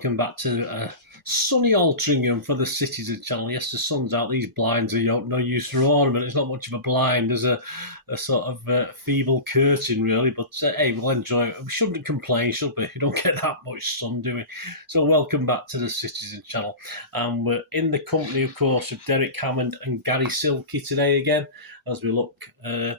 welcome back to sunny Altrincham for the Citytilidie channel. Yes, the sun's out. These blinds are no use for ornament. It's not much of a blind. There's a sort of feeble curtain, really. But hey, we'll enjoy it. We shouldn't complain, should we? We don't get that much sun, do we? So welcome back to the Citytilidie channel. And we're in the company, of course, of Derek Hammond and Gary Silkie today again, as we look at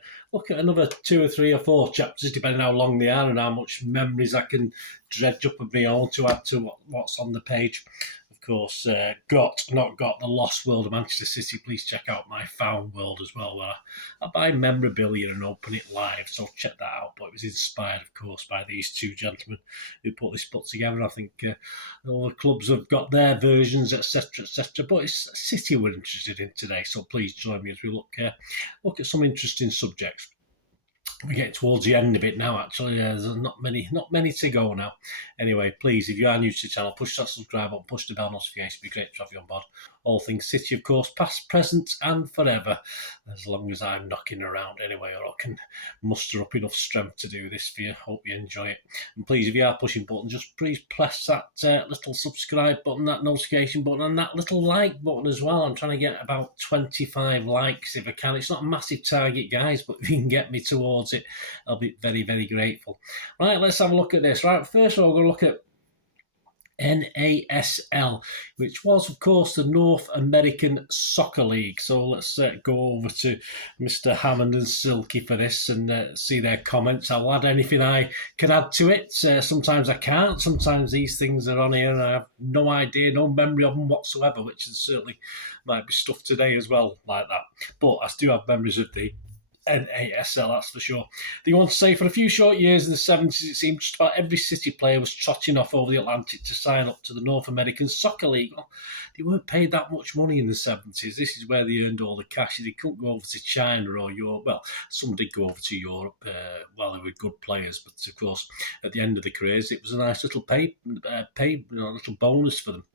another 2 or 3 or 4 chapters, depending how long they are and how much memories I can dredge up of my own to add to what's on the page. Of course, not got the Lost World of Manchester City. Please check out my Found World as well, where I buy memorabilia and open it live, so check that out. But it was inspired, of course, by these two gentlemen who put this book together. I think all the clubs have got their versions, etc., etc. But it's City we're interested in today, so please join me as we look at some interesting subjects. We get towards the end of it now, actually. There's not many to go now. Anyway, please, if you are new to the channel, push that subscribe button, push the bell notification. It'd be great to have you on board. All things City, of course, past, present, and forever, as long as I'm knocking around anyway, or I can muster up enough strength to do this for you. Hope you enjoy it. And please, if you are pushing buttons, just please press that little subscribe button, that notification button, and that little like button as well. I'm trying to get about 25 likes if I can. It's not a massive target, guys, but if you can get me towards it, I'll be very, very grateful. Right, let's have a look at this. Right, first of all, we're going to look at NASL, which was, of course, the North American Soccer League. So let's go over to Mr. Hammond and Silkie for this and see their comments. I'll add anything I can add to it. Sometimes I can't. Sometimes these things are on here and I have no idea, no memory of them whatsoever, which is certainly might be stuff today as well like that. But I do have memories of the NASL, that's for sure. They want to say for a few short years in the 70s, it seemed just about every City player was trotting off over the Atlantic to sign up to the North American Soccer League. Well, they weren't paid that much money in the 70s. This is where they earned all the cash. They couldn't go over to China or Europe. Well, some did go over to Europe while they were good players, but of course, at the end of the careers, it was a nice little little bonus for them.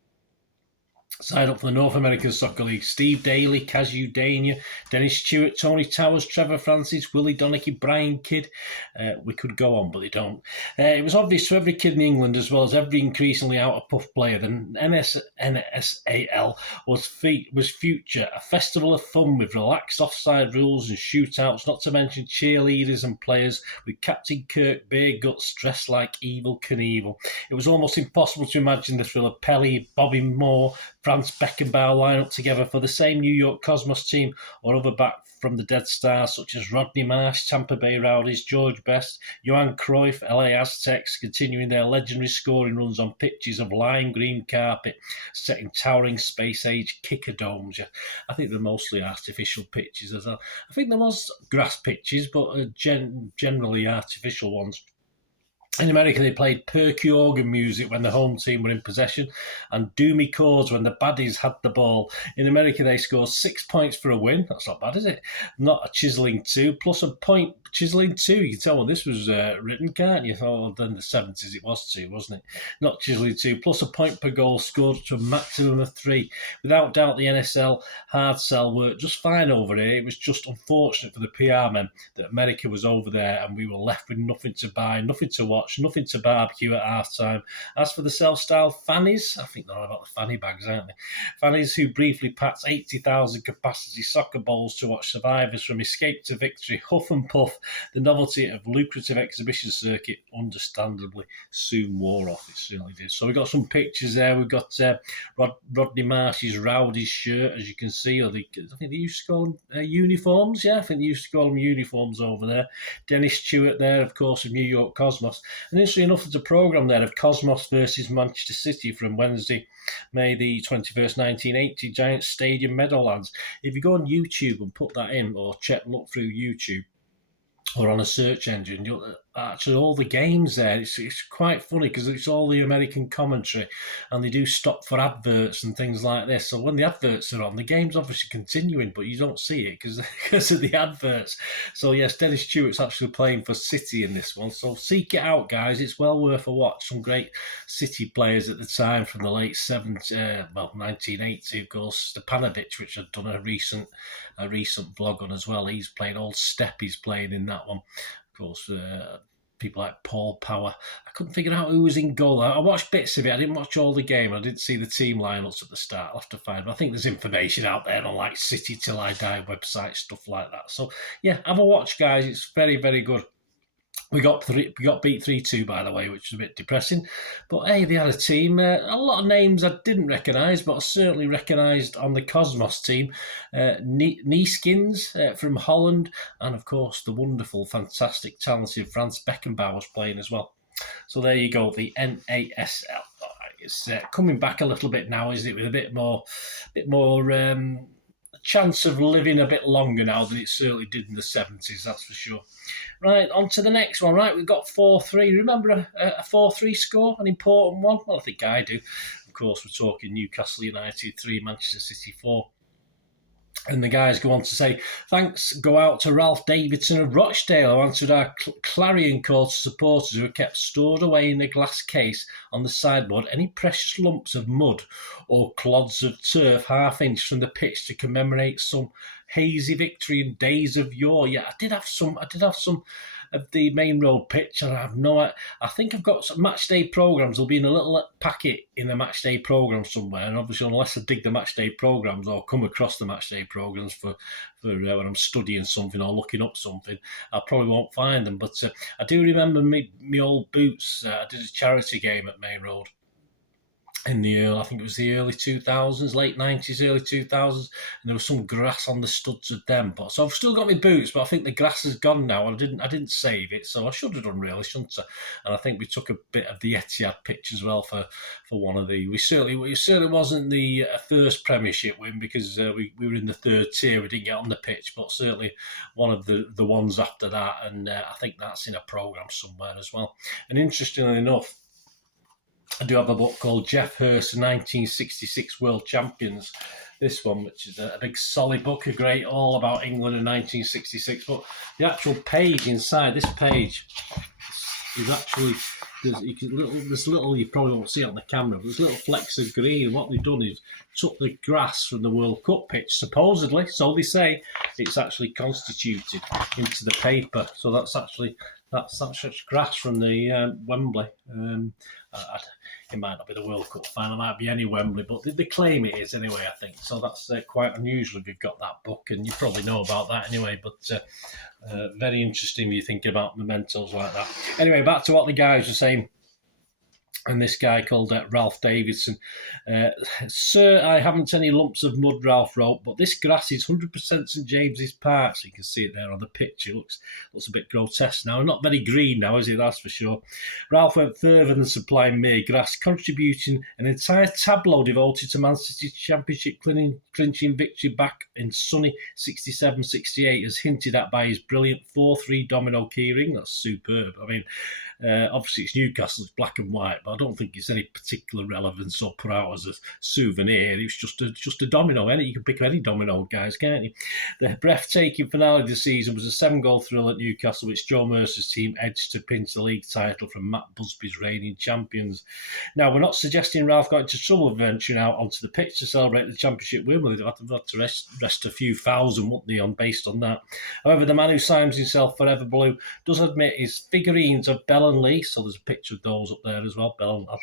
Signed up for the North American Soccer League: Steve Daly, Kazu Dania, Dennis Stewart, Tony Towers, Trevor Francis, Willie Donachie, Brian Kidd. We could go on, but they don't. It was obvious to every kid in England, as well as every increasingly out-of-puff player, that NASL was future, a festival of fun with relaxed offside rules and shootouts, not to mention cheerleaders and players with Captain Kirk bare guts dressed like Evel Knievel. It was almost impossible to imagine the thrill of Pelé, Bobby Moore, Franz Beckenbauer line up together for the same New York Cosmos team, or other back from the dead stars such as Rodney Marsh, Tampa Bay Rowdies, George Best, Johan Cruyff, LA Aztecs, continuing their legendary scoring runs on pitches of lime green carpet set in towering space-age kicker domes. Yeah, I think they're mostly artificial pitches as well. I think there was grass pitches, but generally artificial ones. In America, they played perky organ music when the home team were in possession and doomy chords when the baddies had the ball. In America, they scored 6 points for a win. That's not bad, is it? Not a chiselling 2, plus a point chiselling 2. You can tell when this was written, can't you? Oh, then the 70s it was 2, wasn't it? Not chiselling 2, plus a point per goal scored to a maximum of 3. Without doubt, the NSL hard sell worked just fine over here. It was just unfortunate for the PR men that America was over there and we were left with nothing to buy, nothing to watch, nothing to barbecue at half-time. As for the self-styled fannies, I think they're all about the fanny bags, aren't they? Fannies who briefly packed 80,000 capacity soccer balls to watch survivors from escape to victory huff and puff. The novelty of lucrative exhibition circuit understandably soon wore off. It certainly did. So we've got some pictures there. We've got Rodney Marsh's Rowdy's shirt, as you can see. I think they used to call them uniforms. Yeah, I think they used to call them uniforms over there. Dennis Stewart there, of course, of New York Cosmos. And interestingly enough, there's a programme there of Cosmos versus Manchester City from Wednesday, May the 21st, 1980, Giants Stadium, Meadowlands. If you go on YouTube and put that in, or look through YouTube, or on a search engine, you'll actually all the games there. It's quite funny because it's all the American commentary, and they do stop for adverts and things like this. So when the adverts are on, the game's obviously continuing, but you don't see it because of the adverts. So yes, Dennis Stewart's actually playing for City in this one. So seek it out, guys. It's well worth a watch. Some great City players at the time from the late 1980, of course. Stepanovic, which I've done a recent vlog on as well. He's playing. Old Steppy's playing in that one. Of course, people like Paul Power. I couldn't figure out who was in goal. I watched bits of it. I didn't watch all the game. I didn't see the team lineups at the start. I'll have to find. But I think there's information out there on like Citytilidie website, stuff like that. So yeah, have a watch, guys. It's very, very good. We got beat 3-2, by the way, which was a bit depressing. But hey, they had a team. A lot of names I didn't recognise, but I certainly recognised on the Cosmos team. Neeskins from Holland, and of course the wonderful, fantastic, talented Franz Beckenbauer was playing as well. So there you go, the NASL. It's coming back a little bit now, isn't it? With a bit more chance of living a bit longer now than it certainly did in the 70s, that's for sure. Right, on to the next one. Right, we've got 4-3. Remember a 4-3 score, an important one? Well, I think I do. Of course, we're talking Newcastle United 3, Manchester City 4. And the guys go on to say, thanks go out to Ralph Davidson of Rochdale, who answered our clarion call to supporters who were kept stored away in a glass case on the sideboard any precious lumps of mud or clods of turf half-inch from the pitch to commemorate some hazy victory in days of yore. Yeah, I did have some of the main road pitch, and I think I've got some match day programmes. There'll be in a little packet in the match day programme somewhere, and obviously unless I dig the match day programmes or come across the match day programmes for when I'm studying something or looking up something, I probably won't find them. But I do remember me old boots. I did a charity game at Main Road in I think it was the early 2000s, late 90s, early 2000s, and there was some grass on the studs of them. But so I've still got my boots, but I think the grass is gone now. I didn't save it, so I should have done really, shouldn't I? And I think we took a bit of the Etihad pitch as well for one of the. We certainly wasn't the first Premiership win because we were in the third tier. We didn't get on the pitch, but certainly one of the ones after that, and I think that's in a programme somewhere as well. And interestingly enough, I do have a book called Jeff Hurst, 1966 World Champions. This one, which is a big solid book, all about England in 1966. But the actual page inside this page is actually there's little you probably won't see it on the camera, but there's little flecks of green. And what they've done is took the grass from the World Cup pitch, supposedly, so they say, it's actually constituted into the paper. So that's such grass from the Wembley. It might not be the World Cup final, it might be any Wembley, but they claim it is anyway, I think. So that's quite unusual if you've got that book, and you probably know about that anyway, but very interesting when you think about mementos like that. Anyway, back to what the guys were saying. And this guy called Ralph Davidson. Sir, I haven't any lumps of mud, Ralph wrote, but this grass is 100% St James's Park. So you can see it there on the picture. It looks a bit grotesque now. Not very green now, is it? That's for sure. Ralph went further than supplying mere grass, contributing an entire tableau devoted to Man City's Championship clinching victory back in sunny 67-68, as hinted at by his brilliant 4-3 domino keyring. That's superb. I mean, obviously it's Newcastle, it's black and white, but I don't think it's any particular relevance or put out as a souvenir. It's just a domino, you can pick any domino, guys, can't you? The breathtaking finale of the season was a 7-goal thrill at Newcastle, which Joe Mercer's team edged to pinch the league title from Matt Busby's reigning champions. Now, we're not suggesting Ralph got into trouble venturing out onto the pitch to celebrate the championship win. They'd have to rest a few thousand, wouldn't they, based on that. However, the man who signs himself Forever Blue does admit his figurines of Bell and Lee, so there's a picture of those up there as well. That's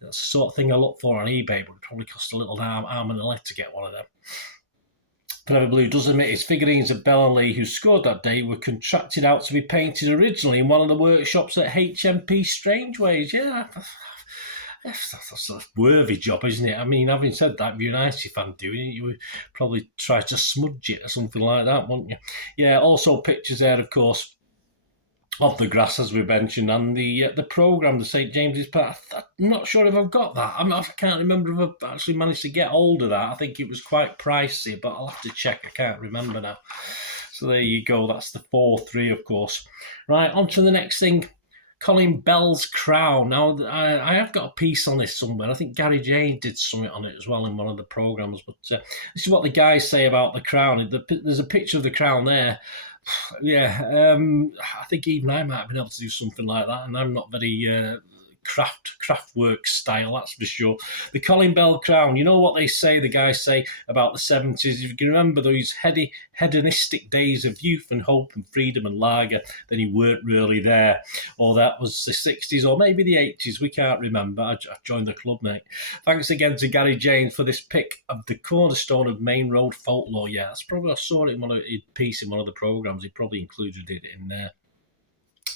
the sort of thing I look for on eBay, but it probably cost a little arm and a leg to get one of them. Forever Blue does admit his figurines of Bell and Lee, who scored that day, were contracted out to be painted originally in one of the workshops at HMP Strangeways. Yeah, that's a worthy job, isn't it? I mean, having said that, if you're an United fan doing it, you would probably try to smudge it or something like that, wouldn't you? Yeah, also pictures there, of course, of the grass, as we mentioned, and the programme, the St James's Park. I'm not sure if I've got that. I can't remember if I've actually managed to get hold of that. I think it was quite pricey, but I'll have to check. I can't remember now. So there you go. That's the 4-3, of course. Right, on to the next thing. Colin Bell's crown. Now, I have got a piece on this somewhere. I think Gary Jane did something on it as well in one of the programmes. But this is what the guys say about the crown. There's a picture of the crown there. Yeah, I think even I might have been able to do something like that, and I'm not very craft work style, that's for sure. The Colin Bell crown, you know what the guys say about the 70s. If you can remember those hedonistic days of youth and hope and freedom and lager, then you weren't really there. Or that was the 60s or maybe the 80s, we can't remember. I joined the club, mate. Thanks again to Gary James for this pick of the cornerstone of Main Road folklore. Yeah, that's probably, I saw it in one of the programmes. He probably included it in there.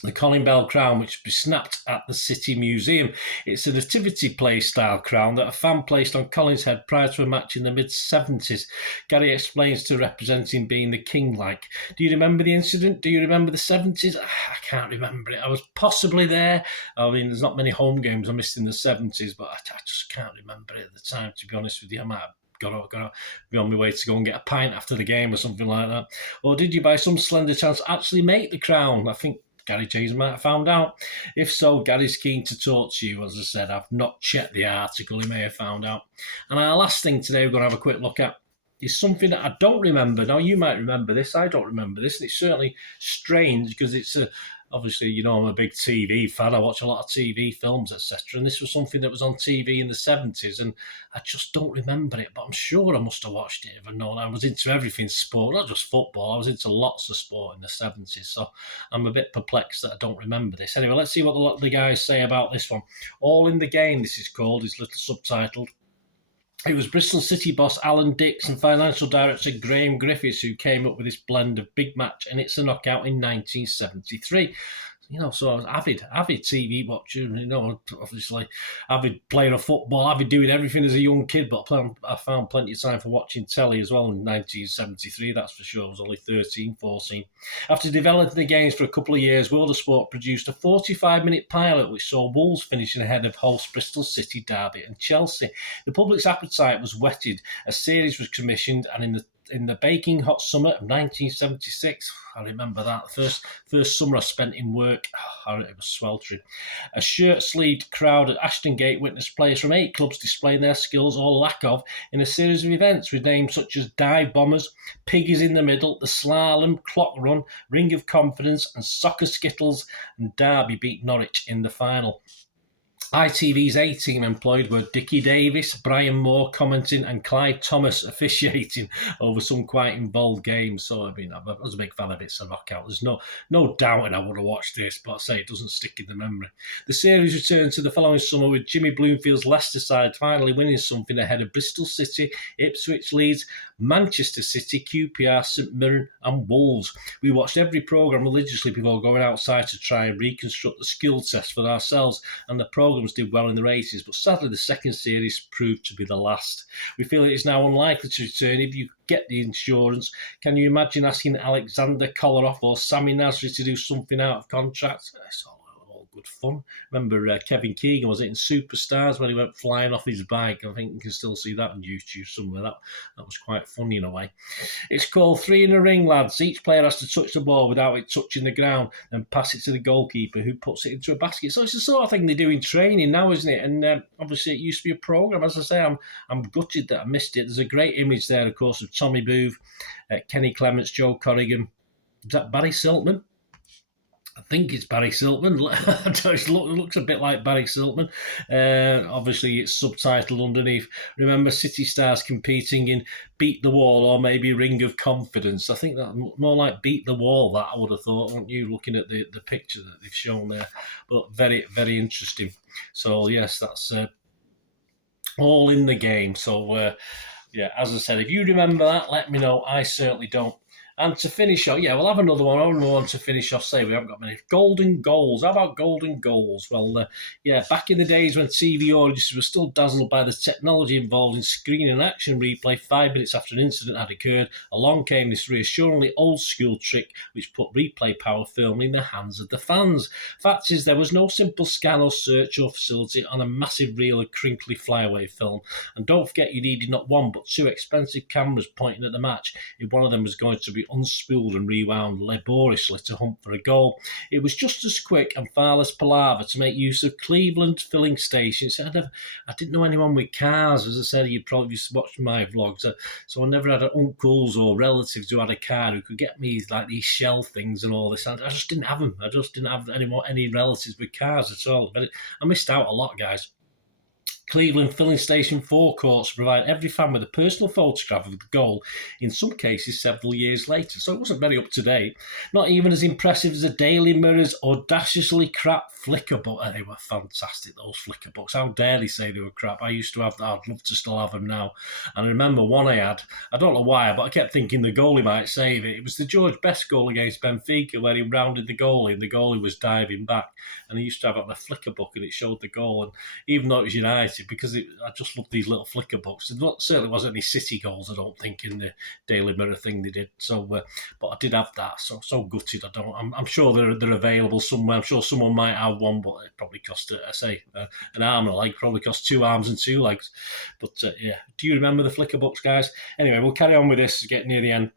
The Colin Bell crown, which will be snapped at the City Museum. It's a nativity play style crown that a fan placed on Colin's head prior to a match in the mid-70s. Gary explains to representing being the king-like. Do you remember the incident? Do you remember the 70s? I can't remember it. I was possibly there. I mean, there's not many home games I missed in the 70s, but I just can't remember it at the time, to be honest with you. I might have got to be on my way to go and get a pint after the game or something like that. Or did you by some slender chance actually make the crown? I think Gary James might have found out. If so, Gary's keen to talk to you. As I said, I've not checked the article. He may have found out. And our last thing today we're going to have a quick look at is something that I don't remember. Now, you might remember this. I don't remember this. And it's certainly strange because it's obviously, you know, I'm a big TV fan. I watch a lot of TV films, etc. And this was something that was on TV in the 70s, and I just don't remember it. But I'm sure I must have watched it if I'd known. I was into everything sport, not just football. I was into lots of sport in the 70s. So I'm a bit perplexed that I don't remember this. Anyway, let's see what the guys say about this one. All in the Game, this is called. It's little subtitled. It was Bristol City boss Alan Dix and financial director Graham Griffiths who came up with this blend of big match and It's a Knockout in 1973. You know, so I was avid TV watcher, you know, obviously avid player of football, avid doing everything as a young kid, but I found plenty of time for watching telly as well in 1973, that's for sure. I was only 13, 14. After developing the games for a couple of years, World of Sport produced a 45-minute pilot which saw Wolves finishing ahead of host Bristol City, Derby and Chelsea. The public's appetite was whetted. A series was commissioned, and in the baking hot summer of 1976, I remember that. First summer I spent in work, it was sweltering. A shirt-sleeved crowd at Ashton Gate witnessed players from 8 clubs displaying their skills, or lack of, in a series of events with names such as Dive Bombers, Piggies in the Middle, the Slalom, Clock Run, Ring of Confidence and Soccer Skittles, and Derby beat Norwich in the final. ITV's A-team employed were Dickie Davis, Brian Moore commenting and Clive Thomas officiating over some quite involved games. So, I mean, I was a big fan of It's a Knockout. There's no doubting I would have watched this, but I say it doesn't stick in the memory. The series returned to the following summer with Jimmy Bloomfield's Leicester side finally winning something ahead of Bristol City, Ipswich, Leeds, Manchester City, QPR, St Mirren and Wolves. We watched every programme religiously before going outside to try and reconstruct the skill test for ourselves, and the programmes did well in the ratings, but sadly the second series proved to be the last. We feel it is now unlikely to return if you get the insurance. Can you imagine asking Alexander Kolarov or Sammy Nasri to do something out of contract? It's all good fun. Remember Kevin Keegan, was it in Superstars when he went flying off his bike? I think you can still see that on YouTube somewhere. That was quite funny in a way. It's called 3 in a Ring, lads. Each player has to touch the ball without it touching the ground, then pass it to the goalkeeper who puts it into a basket. So it's the sort of thing they do in training now, isn't it? And obviously it used to be a programme. As I say, I'm gutted that I missed it. There's a great image there, of course, of Tommy Booth, Kenny Clements, Joe Corrigan. Is that Barry Siltman? I think it's Barry Siltman. It looks a bit like Barry Siltman. Obviously, it's subtitled underneath. Remember City Stars competing in Beat the Wall or maybe Ring of Confidence. I think that's more like Beat the Wall, that I would have thought, weren't you, looking at the picture that they've shown there. But very, very interesting. So, yes, that's all in the game. So, yeah, as I said, if you remember that, let me know. I certainly don't. And to finish off, yeah, we'll have another one to finish off. Say we haven't got many. Golden goals. How about golden goals? Well, yeah, back in the days when TV audiences were still dazzled by the technology involved in screen and action replay 5 minutes after an incident had occurred, along came this reassuringly old-school trick which put replay power firmly in the hands of the fans. Fact is, there was no simple scan or search or facility on a massive reel of crinkly flyaway film. And don't forget you needed not one but 2 expensive cameras pointing at the match if one of them was going to be unspooled and rewound laboriously to hunt for a goal. It was just as quick and far less palaver to make use of Cleveland filling stations. I didn't know anyone with cars. As I said, you probably used to watch my vlogs, so I never had uncles or relatives who had a car who could get me like these shell things and all this. I just didn't have them. I just didn't have any relatives with cars at all. But I missed out a lot, guys. Cleveland filling station forecourts provide every fan with a personal photograph of the goal, in some cases several years later. So it wasn't very up to date. Not even as impressive as the Daily Mirror's audaciously crap Flickr book. They were fantastic, those Flickr books. How dare they say they were crap? I used to have that. I'd love to still have them now. And I remember one I had. I don't know why, but I kept thinking the goalie might save it. It was the George Best goal against Benfica where he rounded the goalie and the goalie was diving back. And I used to have it on a Flickr book and it showed the goal. And even though it was United, because I just loved these little Flickr books. There certainly wasn't any City goals, I don't think, in the Daily Mirror thing they did. So, but I did have that. So gutted. I'm sure they're available somewhere. I'm sure someone might have one, but it probably cost, an arm and a leg. Probably cost 2 arms and 2 legs. But yeah, do you remember the Flickr books, guys? Anyway, we'll carry on with this. Getting near the end.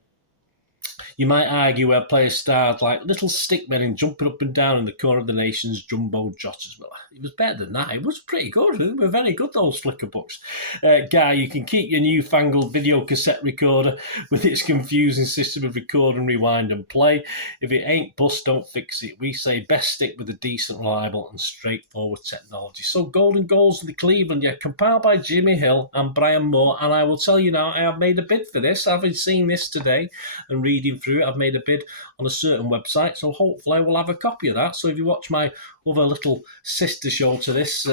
You might argue where players starred like little stickmen and jumping up and down in the corner of the nation's jumbo jotters. Well, it was better than that. It was pretty good. They were very good, those Flickr books. Guy, you can keep your newfangled video cassette recorder with its confusing system of record and rewind and play. If it ain't bust, don't fix it. We say best stick with a decent, reliable and straightforward technology. So Golden Goals of the Cleveland, compiled by Jimmy Hill and Brian Moore. And I will tell you now, I have made a bid for this. Having seen this today and reading through it, I've made a bid on a certain website, so hopefully we'll have a copy of that. So if you watch my other little sister show to this,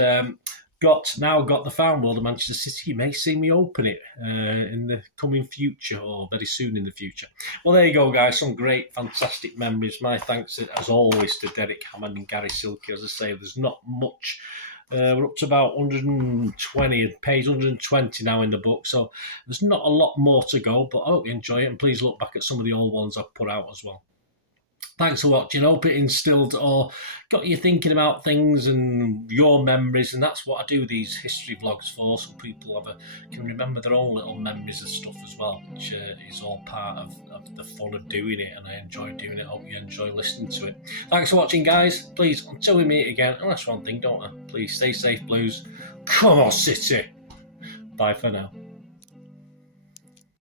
got the Fan World of Manchester City, you may see me open it in the coming future or very soon in the future. Well, there you go, guys. Some great, fantastic memories. My thanks, as always, to Derek Hammond and Gary Silkie. As I say, there's not much. We're up to about 120, page 120 now in the book, so there's not a lot more to go, but I hope you enjoy it, and please look back at some of the old ones I've put out as well. Thanks for watching. Hope it instilled or got you thinking about things and your memories, and that's what I do these history vlogs for, so people can remember their own little memories of stuff as well, which is all part of the fun of doing it, and I enjoy doing it. Hope you enjoy listening to it. Thanks for watching, guys. Please, until we meet again, and that's one thing, don't I? Please stay safe, Blues. Come on, City. Bye for now.